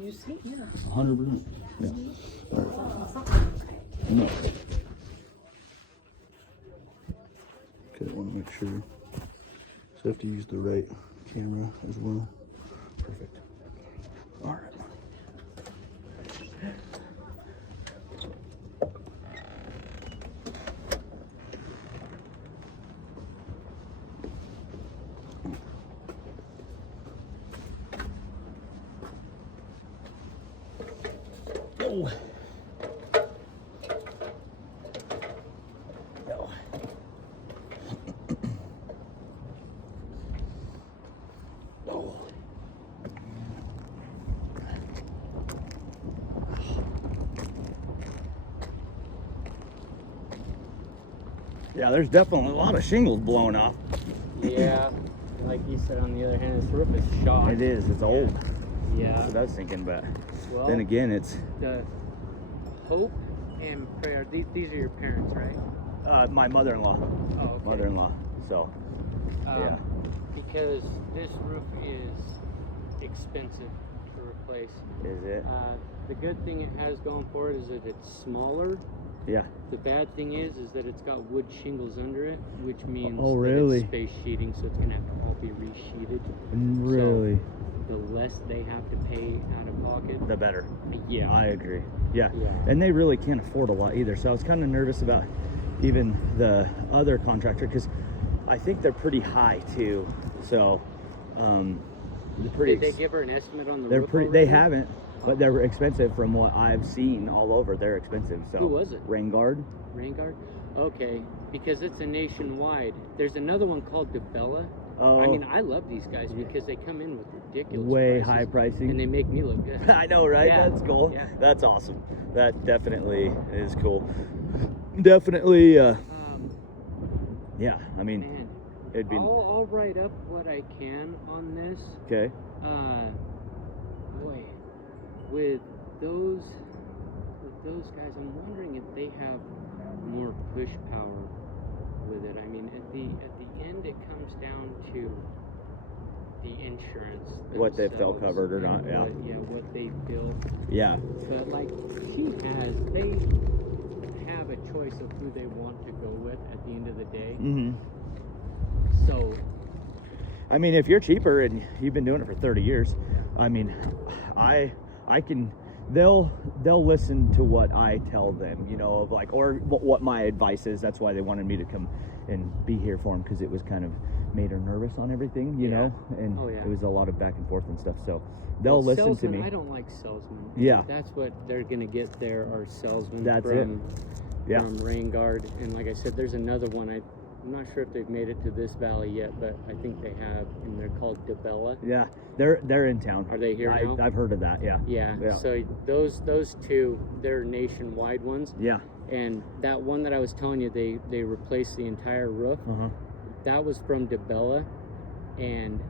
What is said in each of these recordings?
You see? Yeah. 100%. Yeah. All right. No. Okay, I want to make sure. So I have to use the right camera as well. Perfect. All right. Oh. No. Oh. Yeah, there's definitely a lot of shingles blowing off. Yeah, like you said, on the other hand, this roof is shot. It is. It's old. Yeah. That's what I was thinking, but Well, then again, it's the hope and prayer. These are your parents, right? my mother-in-law. Oh, okay. Mother-in-law. So yeah. Because this roof is expensive to replace. Is it? The good thing it has going for it is that it's smaller. Yeah. The bad thing is that it's got wood shingles under it, which means Oh, that really? it's space sheeting, so it's gonna have to all be resheeted. Really? So the less they have to pay out of pocket, The better. yeah. I agree. Yeah. Yeah. And they really can't afford a lot either. So I was kind of nervous about even the other contractor because I think they're pretty high too. So they're pretty. Did they give her an estimate on the They're roof pretty. They already? haven't, but they're expensive from what I've seen all over. They're expensive. So Who was it? Rain Guard. Rain Guard? Okay, because it's a nationwide. There's another one called DeBella. Oh. I mean, I love these guys because they come in with ridiculous Way prices, high pricing. and they make me look good. I know, right? Yeah. That's cool. Yeah. That's awesome. That definitely is cool. Definitely. Yeah. I mean, Man, it'd be I'll write up what I can on this. okay. Boy, with those guys, I'm wondering if they have more push power with it. I mean, at the end, it comes down to the insurance. What they felt themselves covered or not, and yeah. what they bill. Yeah. But like they have a choice of who they want to go with at the end of the day. Mm-hmm. So, I mean, if you're cheaper and you've been doing it for 30 years, I mean, I can. They'll listen to what I tell them, you know, of like, or what my advice is. That's why they wanted me to come and be here for them, because it was kind of made her nervous on everything, you know, and Oh, yeah. it was a lot of back and forth and stuff. So they'll listen salesmen, to me. I don't like salesmen. Yeah. That's what they're gonna get there are salesmen That's from Yeah. from Rain Guard. And like I said, there's another one. I'm not sure if they've made it to this valley yet, but I think they have, and they're called DeBella. Yeah, they're in town. Are they here now? I've heard of that. Yeah. Yeah. Yeah. So those two, they're nationwide ones. Yeah. And that one that I was telling you, they replaced the entire roof. Uh-huh. That was from DeBella, and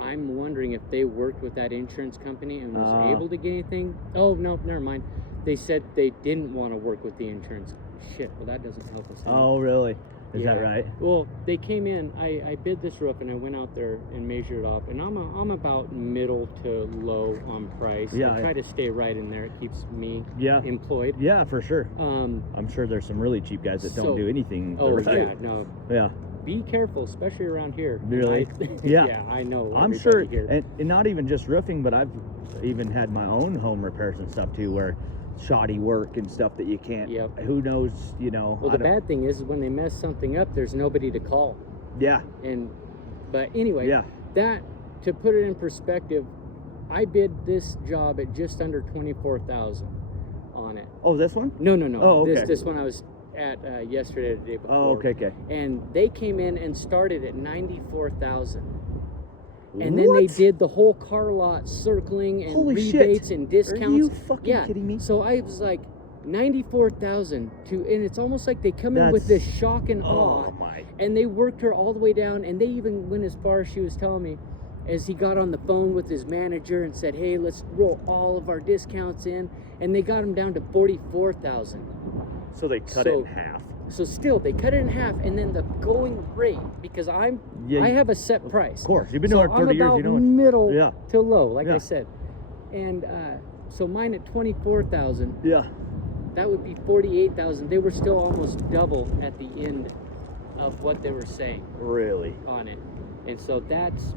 I'm wondering if they worked with that insurance company and was able to get anything. Oh no, never mind. They said they didn't want to work with the insurance. Shit. Well, that doesn't help us. Oh, really? Is that Yeah. right? Well, they came in. I bid this roof, and I went out there and measured up. And I'm about middle to low on price. Yeah, I try to stay right in there. It keeps me Yeah. employed. Yeah, for sure. Um. I'm sure there's some really cheap guys that don't So- do anything. Oh right. yeah. No. Yeah. Be careful, especially around here. Really? I- Yeah. Yeah. I know. I'm everybody sure, here. and not even just roofing, but I've even had my own home repairs and stuff too, where shoddy work and stuff that you can't. Yep. Who knows? You know. Well, I the don't- bad thing is when they mess something up, there's nobody to call. Yeah. But anyway, Yeah. that, to put it in perspective, I bid this job at just under 24,000 on it. Oh, this one? No. Oh, okay. This one I was at yesterday or the day before. Oh, okay. And they came in and started at 94,000. And then they What? did the whole car lot circling and Holy shit. rebates and discounts. Are you fucking yeah. kidding me? So I was like 94,000 to, and it's almost like they come in with this shock and awe. Oh my. And they worked her all the way down, and they even went as far as she was telling me, as he got on the phone with his manager and said, "Hey, let's roll all of our discounts in," and they got him down to 44,000. So they cut it in half. So still, they cut it in half, and then the going rate, because I have a set price. Of course, you've been So doing it 30 I'm years. about You know. middle Yeah. to low, like Yeah. I said. And so mine at 24,000, Yeah. that would be 48,000. They were still almost double at the end of what they were saying Really? on it. And so that's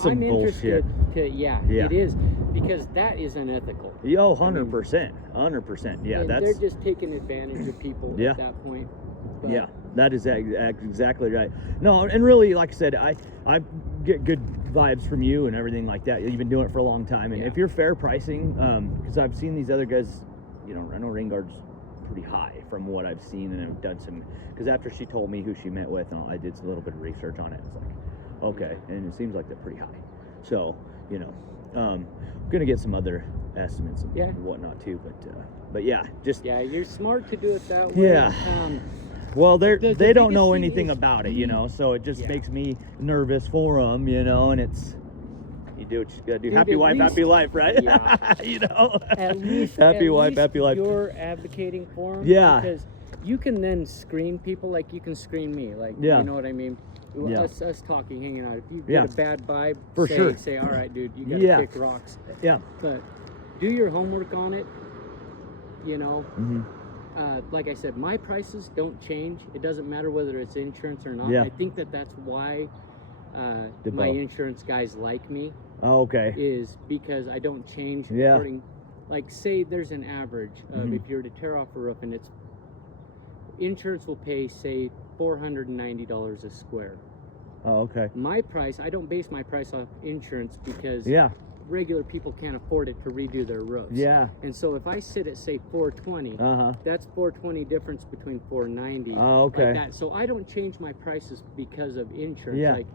Some I'm bullshit. interested to Yeah. it is, because that is unethical. Yo, 100%. 100%. Yeah, And that's they're just taking advantage of people Yeah. at that point. But yeah, that is exactly right. No, and really, like I said, I get good vibes from you and everything like that. You've been doing it for a long time, and Yeah. if you're fair pricing, because I've seen these other guys, you know, I know Rain Guard's pretty high from what I've seen, and I've done some. Because after she told me who she met with, and I did a little bit of research on it. It's like, okay, and it seems like they're pretty high. So, you know, gonna get some other estimates and Yeah. whatnot too. But yeah, just yeah, you're smart to do it that way. Yeah. well, The they don't biggest know thing anything is- about it, you know. So it just Yeah. makes me nervous for them, you know. And it's you do what you gotta do. Dude, Happy at wife, least- happy life, right? Yeah. you know. At least happy wife, happy life. You're advocating for them. Yeah. Because you can then screen people like you can screen me. Like, Yeah. you know what I mean? Yeah. Us talking, hanging out. If you get Yeah. a bad vibe, For say, sure. say, all right, dude, you gotta Yeah. kick rocks. Yeah. But do your homework on it. You know, Mm-hmm. like I said, my prices don't change. It doesn't matter whether it's insurance or not. Yeah. I think that's why my Develop. insurance guys like me, Oh, okay. is because I don't change Yeah. according. Like, say there's an average of Mhm. if you were to tear off a roof, and it's insurance will pay, say, $490 a square. Oh, okay. My price, I don't base my price off insurance because Yeah. regular people can't afford it to redo their roofs. Yeah. And so if I sit at, say, 420, Uh-huh. that's 420 difference between 490. Oh, okay. Like that. So I don't change my prices because of insurance. Yeah. Like,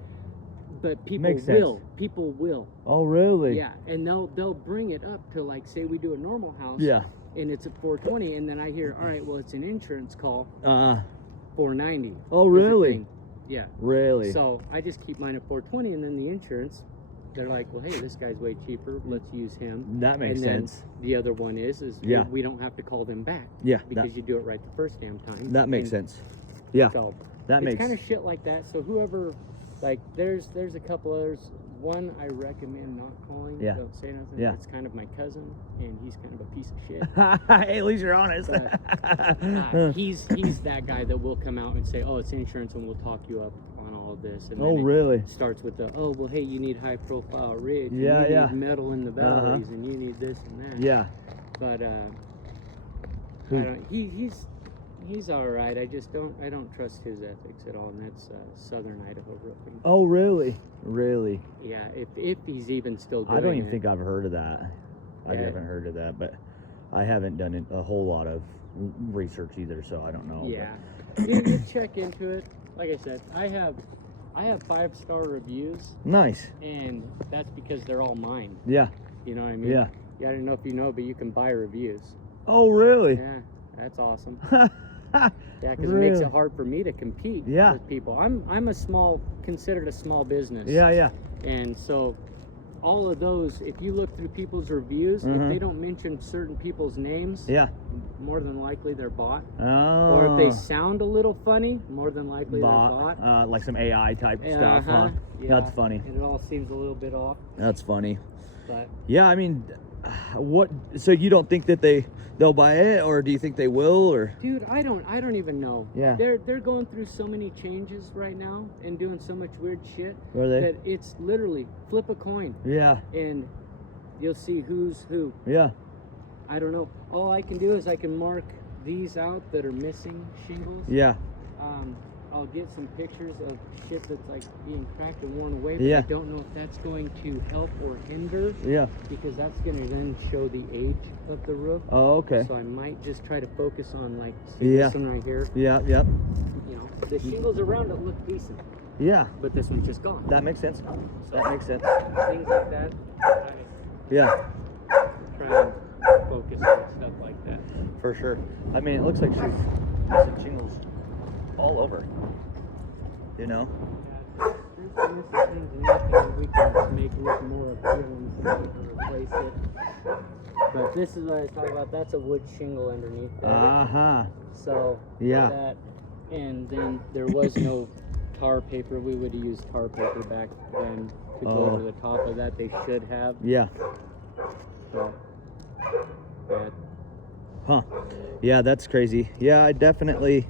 but people Makes sense. will. People will. Oh, really? Yeah. And they'll bring it up to, like, say we do a normal house. Yeah. And it's at 420, and then I hear, all right, well, it's an insurance call, 490. Oh, is the really? thing. Yeah. Really? So I just keep mine at 420, and then the insurance, they're like, well, hey, this guy's way cheaper. Let's use him. that makes and then sense. the other one is Yeah. we don't have to call them back Yeah. because you do it right the first damn time. That makes And sense. Yeah. So That it's makes kind of shit like that. So whoever, like, there's a couple others. One I recommend not calling. Yeah. Don't say nothing. Yeah. It's kind of my cousin, and he's kind of a piece of shit. Hey, at least you're honest. He's that guy that will come out and say, oh, it's insurance, and we'll talk you up on all of this. And Oh, then it really? starts with the, oh, well, hey, you need high profile ridge. Yeah, and you yeah. need metal in the Uh-huh. valleys, and you need this and that. Yeah. But Who- I don't. He's all right. I don't trust his ethics at all, and that's Southern Idaho Roofing. Oh, really? Really? Yeah, if he's even still doing I don't even it. think I've heard of that. I Yeah. haven't heard of that, but I haven't done a whole lot of research either, so I don't know. Yeah, you check into it. Like I said, I have 5-star reviews, but- Nice. and that's because they're all mine. Yeah. You know what I mean? Yeah. Yeah, I don't know if you know, but you can buy reviews. Oh, really? Yeah, that's awesome. Yeah, because it makes Really? it hard for me to compete Yeah. with people. I'm considered a small business. Yeah, yeah. And so all of those, if you look through people's reviews, Mhm. if they don't mention certain people's names, Yeah. more than likely they're bought. Oh. Or if they sound a little funny, more than likely they're bought. Like some AI type stuff, huh? Uh-huh, yeah. That's funny. And it all seems a little bit off, That's funny. but Yeah, I mean, what? So you don't think that they'll buy it, or do you think they will, or? dude, I don't even know. Yeah. They're going through so many changes right now and doing so much weird shit Are they? that it's literally flip a coin Yeah. and you'll see who's who. Yeah. I don't know. All I can do is I can mark these out that are missing shingles. Yeah. I'll get some pictures of shit that's like being cracked and worn away. But Yeah. I don't know if that's going to help or hinder, Yeah. because that's going to then show the age of the roof. Oh, okay. So I might just try to focus on, like, see Yeah. this one right here. Yeah. Yep. You know, the shingles around it look decent, Yeah. but this one's just gone. That makes sense. That makes sense. Things like that, I Yeah. try and focus on stuff like that. For sure. I mean, it looks like she's missing shingles all over. You know? There's missing things and anything we can make look more appealing to replace it. But this is what I was talking about. That's a wood shingle underneath there. Uh-huh. So Yeah. that, and then there was no tar paper. We would have used tar paper back then to go Oh. over the top of that. They should have. Yeah. But Huh. Yeah, that's crazy. Yeah, I definitely.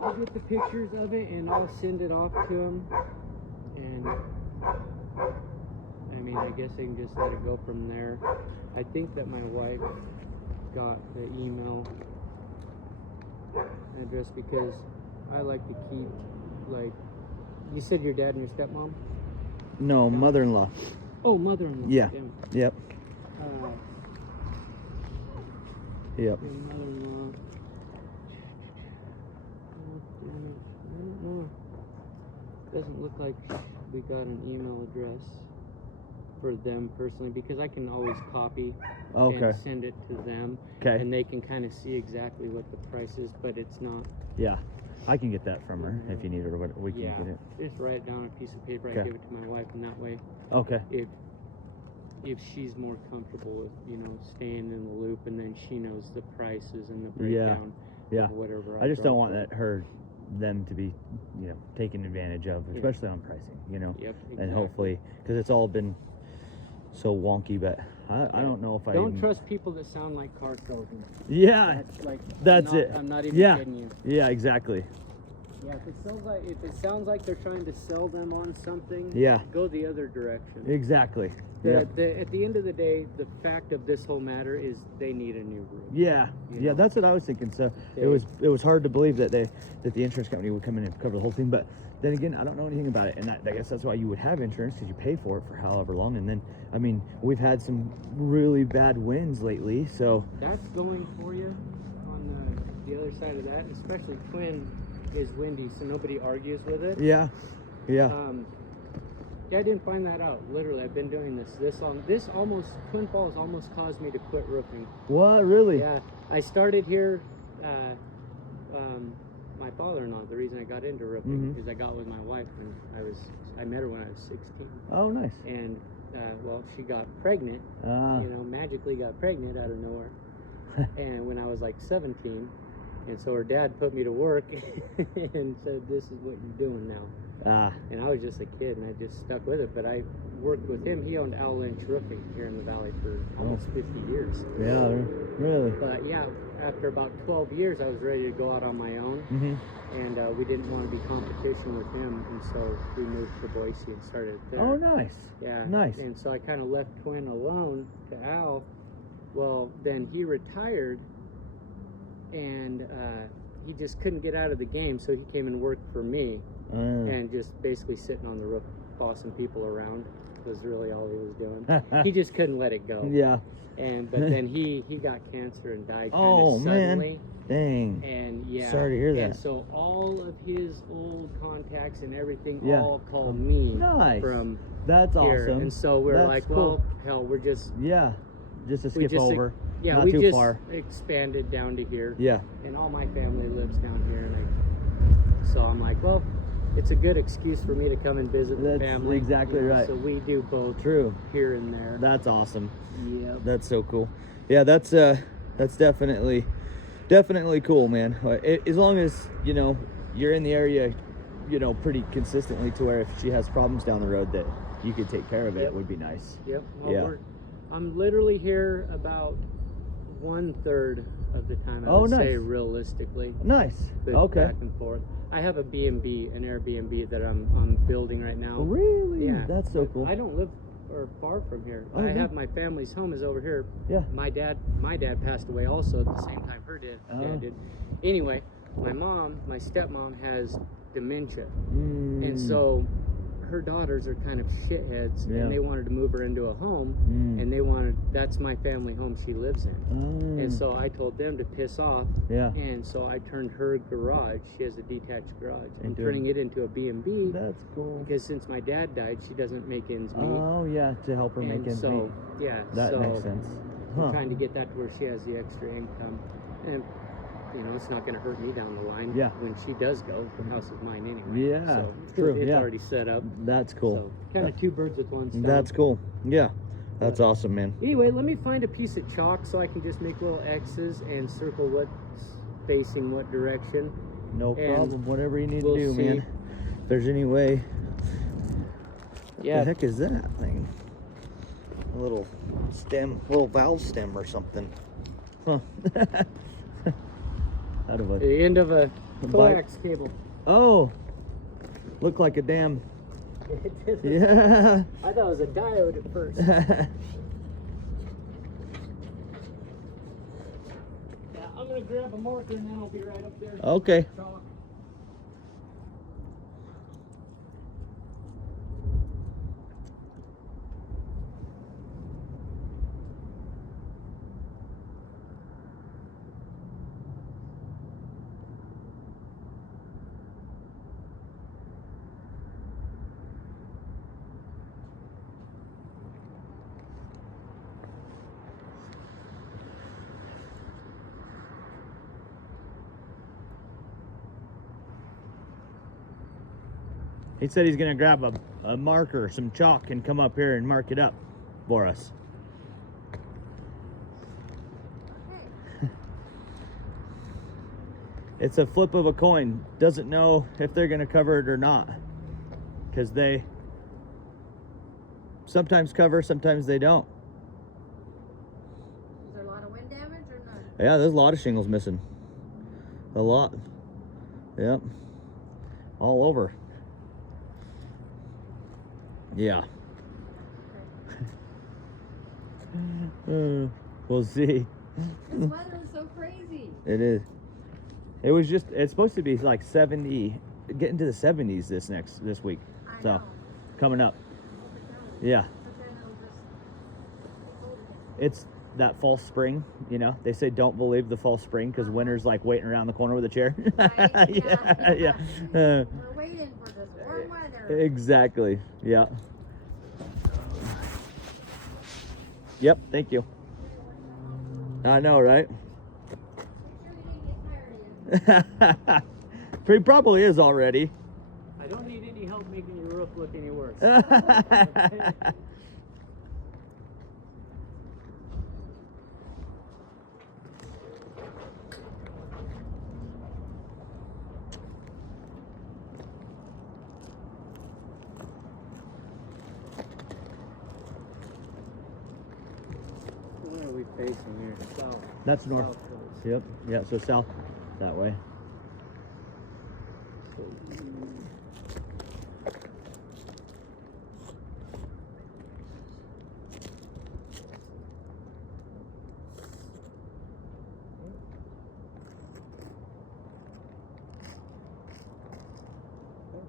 I'll get the pictures of it and I'll send it off to him. And I mean, I guess I can just let it go from there. I think that my wife got the email address because I like to keep, like, you said your dad and your stepmom? No, mother-in-law. Oh, mother-in-law. Yeah. Damn. Yep. Yep. Your mother-in-law. Oh, damn it. I don't know. Doesn't look like we got an email address for them personally, because I can always copy Okay. and send it to them, Okay. and they can kind of see exactly what the price is, but it's not. Yeah. I can get that from her if you need it, or what. We can Yeah, get it. just write it down on a piece of paper. I Okay. give it to my wife, and that way, Okay. if she's more comfortable with, staying in the loop, and then she knows the prices and the Yeah. breakdown Yeah. of whatever. I just don't drop want them to be, taken advantage of, Yeah. especially on pricing, Yep. Exactly. and hopefully, because it's all been so wonky, but I don't know if I don't even... trust people that sound like car salesmen. Yeah, That's like that's it. I'm not even Yeah. kidding you. yeah, exactly. Yeah, if it sounds like they're trying to sell them on something, Yeah, go the other direction. exactly. Yeah, At the end of the day, the fact of this whole matter is they need a new roof. yeah, You yeah. know? That's what I was thinking. So They- it was hard to believe that the insurance company would come in and cover the whole thing. But then again, I don't know anything about it, and I guess that's why you would have insurance, because you pay for it for however long. And then, I mean, we've had some really bad winds lately, so That's going for you on the other side of that, especially Twin is windy, so nobody argues with it. yeah, yeah. Yeah, I didn't find that out. Literally, I've been doing this long. Twin Falls almost caused me to quit roofing. What, really? Yeah, I started here. My father-in-law. The reason I got into roofing Mhm. is I got with my wife when I met her when I was 16, Oh, nice. and she got pregnant. Ah, Magically got pregnant out of nowhere, and when I was like 17, and so her dad put me to work and said, "This is what you're doing now." And I was just a kid, and I just stuck with it. But I worked with him. He owned Al Lynch Roofing here in the valley for almost 50 years. yeah, really. But yeah, after about 12 years, I was ready to go out on my own, Mm-hmm. and we didn't want to be competition with him, and so we moved to Boise and started there. Oh, nice. Yeah. Nice. And so I kind of left Twin alone to Al. Well, then he retired, and he just couldn't get out of the game, so he came and worked for me, and just basically sitting on the roof, bossing people around was really all he was doing. He just couldn't let it go. Yeah. But then he got cancer and died kind Oh, of man. suddenly. Dang. And yeah. Sorry to hear that. And so all of his old contacts and everything Yeah. all called me Nice. from That's here. awesome. And so we're That's like, cool. well, hell, we're just Yeah. Just to we skip just over. yeah, Not we too just far. expanded down to here. Yeah. And all my family lives down here, and so I'm like, well, it's a good excuse for me to come and visit the That's family. exactly right. So we do both True. here and there. That's awesome. Yep. That's so cool. Yeah, that's definitely cool, man. As long as, you're in the area, pretty consistently, to where if she has problems down the road that you could take care of it, Yep. would be nice. Yep. Well, Yeah. I'm literally here about 1/3 of the time, I Oh, would say, nice. Nice. realistically. But Okay. back and forth. I have a B&B, an Airbnb that I'm building right now. Really? Yeah. That's so cool. I don't live far from here. Oh, I yeah. have my family's home is over here. Yeah. My dad passed away also at the same time her dad Oh. did. Anyway, my stepmom has dementia. Mm. And so her daughters are kind of shitheads, Yeah. and they wanted to move her into a home, and that's my family home she lives in. And so I told them to piss off, yeah. and so I turned her garage, she has a detached garage, I'm Into turning it into a B&B, That's cool. because since my dad died, she doesn't make ends meet. Oh, yeah, to help her and make ends so, meet. yeah, That so makes sense. I'm Huh. trying to get that to where she has the extra income, and it's not going to hurt me down the line. Yeah. When she does go, the house is mine anyway. Yeah, So true, it's yeah. already set up. That's cool. So kind of two birds with one stone. That's cool. Yeah. That's awesome, man. Anyway, let me find a piece of chalk so I can just make little X's and circle what's facing what direction. No And problem. Whatever you need we'll to do, see. man. If there's any way. What Yeah. the heck is that thing? little stem, little valve stem or something. Huh. Out of a The end of a bike. coax cable. Oh, looked like a damn. It did. Yeah. I thought it was a diode at first. Yeah, I'm gonna grab a marker and then I'll be right up there. Okay. He said he's gonna grab a marker, some chalk, and come up here and mark it up for us. It's a flip of a coin. Doesn't know if they're gonna cover it or not, because they sometimes cover, sometimes they don't. Is there a lot of wind damage or none? Yeah, there's a lot of shingles missing. A lot. Yep. All over. Yeah. We'll see. This weather is so crazy. It is. It was just, it's supposed to be like 70, getting to the 70s this week. I So, know. coming up. Yeah. But then it'll just get cold again. It's that false spring, you know. They say don't believe the false spring because winter's like waiting around the corner with a chair. Right? Yeah. We're waiting for this warm weather. Exactly. Yeah. Yep. Thank you. I know, right? Make sure you didn't get tired of you. He probably is already. I don't need any help making your roof look any worse. Where are we facing here? South. That's north. South coast. Yep. Yeah. So south, that way.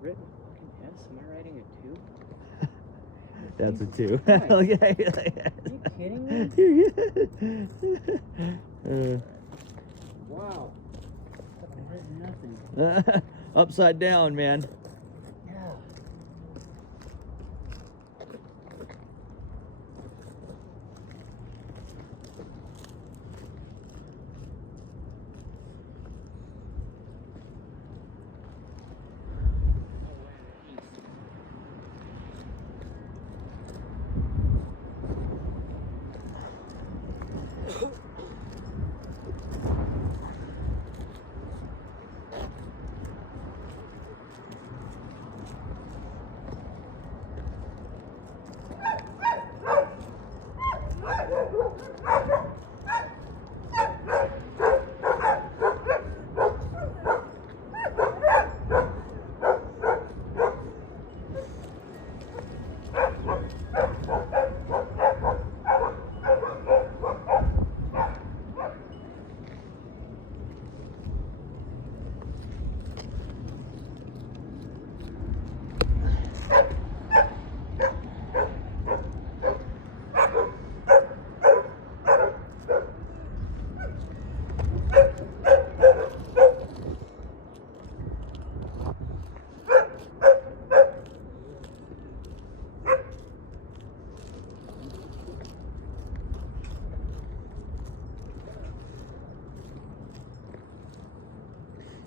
Written fucking S? Am I writing a 2? That's a 2. Christ. Are you kidding me? Uh, Wow. I've written nothing. upside down, man. Yeah.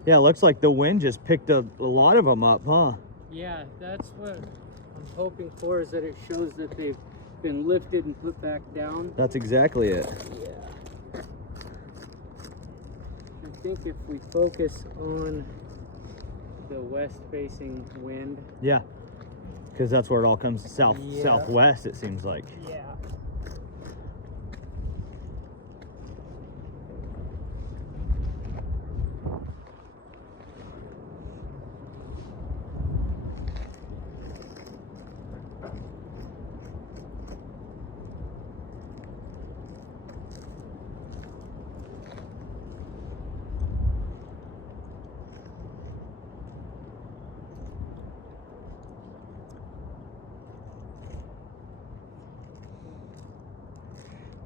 Yeah, it looks like the wind just picked a lot of them up, huh? Yeah, that's what I'm hoping for, is that it shows that they've been lifted and put back down. That's exactly it. Yeah. I think if we focus on the west-facing wind. Yeah, because that's where it all comes south, Yeah. southwest. It seems like. Yeah.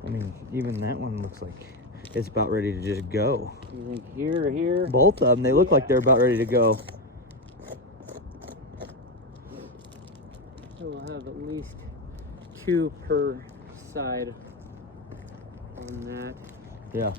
I mean, even that one looks like it's about ready to just go. You think here or here? Both of them, they look like Yeah. they're about ready to go. So we'll have at least 2 per side on that. Yeah.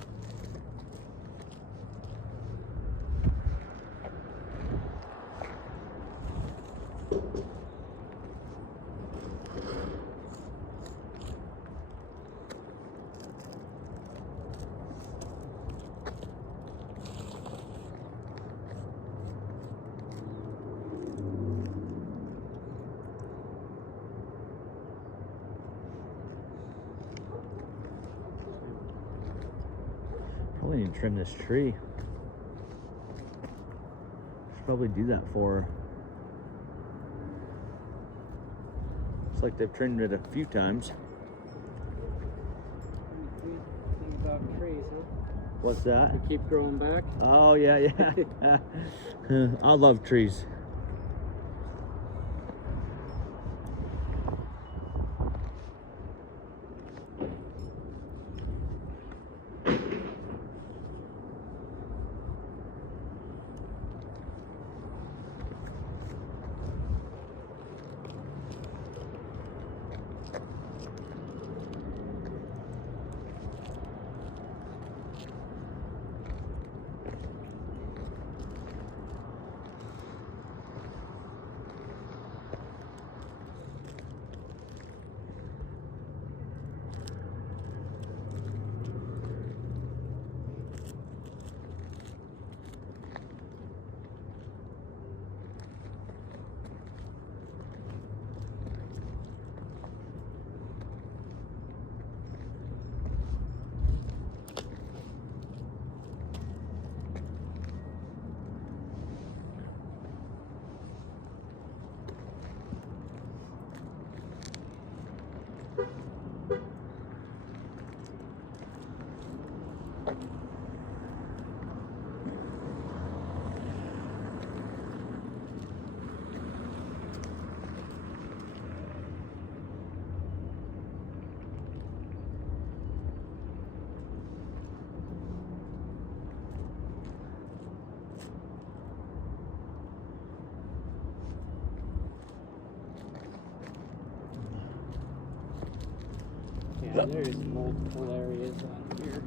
Probably need to trim this tree. Should probably do that for her. Looks like they've trimmed it a few times. Thing about trees, huh? What's that? They keep growing back. Oh yeah, yeah. I love trees. Yeah, there's multiple areas on here.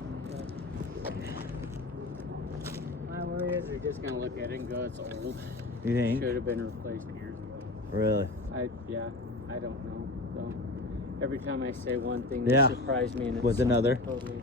My areas are just gonna look at it and go, it's old. You think? Should have been replaced years ago. Really? I don't know. So every time I say one thing, they Yeah. surprise me and it's With something another. Totally.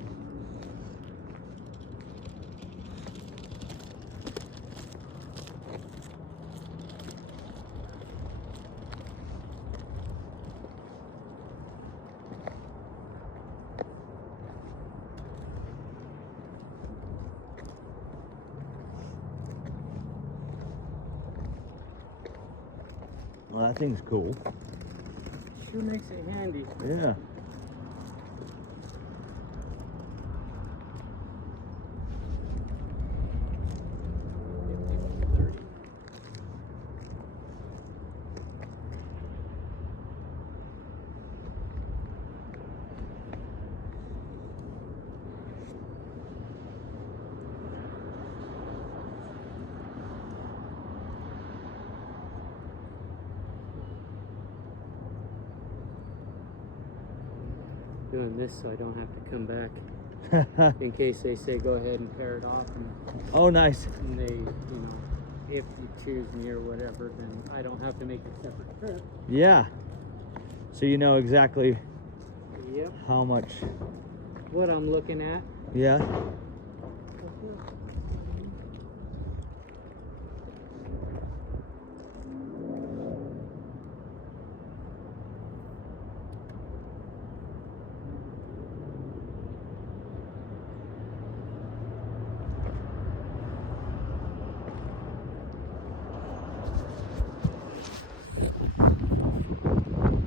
Well, that thing's cool. Sure makes it handy. Yeah. Doing this so I don't have to come back in case they say go ahead and tear it off Oh, nice. and they, if you choose me or whatever, then I don't have to make a separate trip. Yeah. So you know exactly Yep. how much. What I'm looking at. Yeah. That's it.